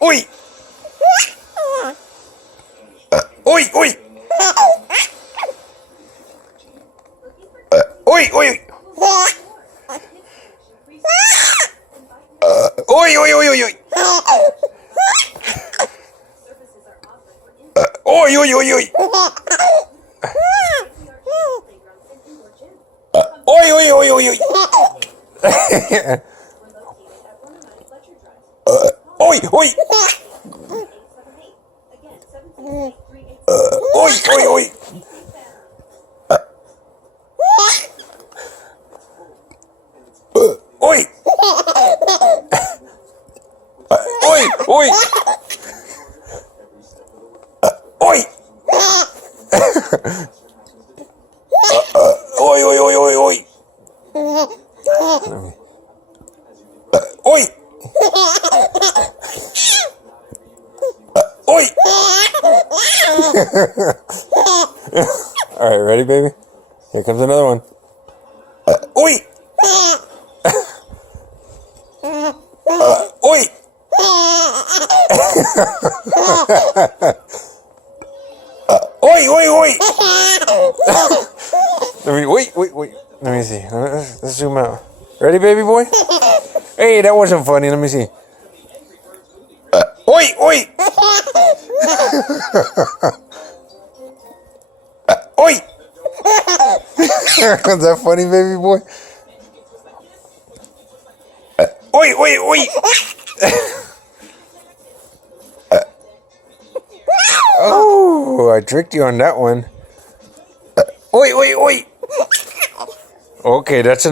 Oi! Oi, oi! Oi, oi! Oi, oi, oi, oi, oi! Oi, oi, oi, oi! Oi, oi, oi, oi, oi! Oi, oi! Oi, oi, oi! Oi! Oi, oi! Oi! Oi, oi, oi, oi, oi! Oi! Oi! All right, ready, baby? Here comes another one. Oi! Oi! Oi, oi, oi! Wait. Let me see. Let's zoom out. Ready, baby boy? Hey, that wasn't funny. Let me see. Oi, oi! Oi! Is that funny, baby boy? Oi, oi, oi! Oh, I tricked you on that one. Oi, oi, oi! Okay, that's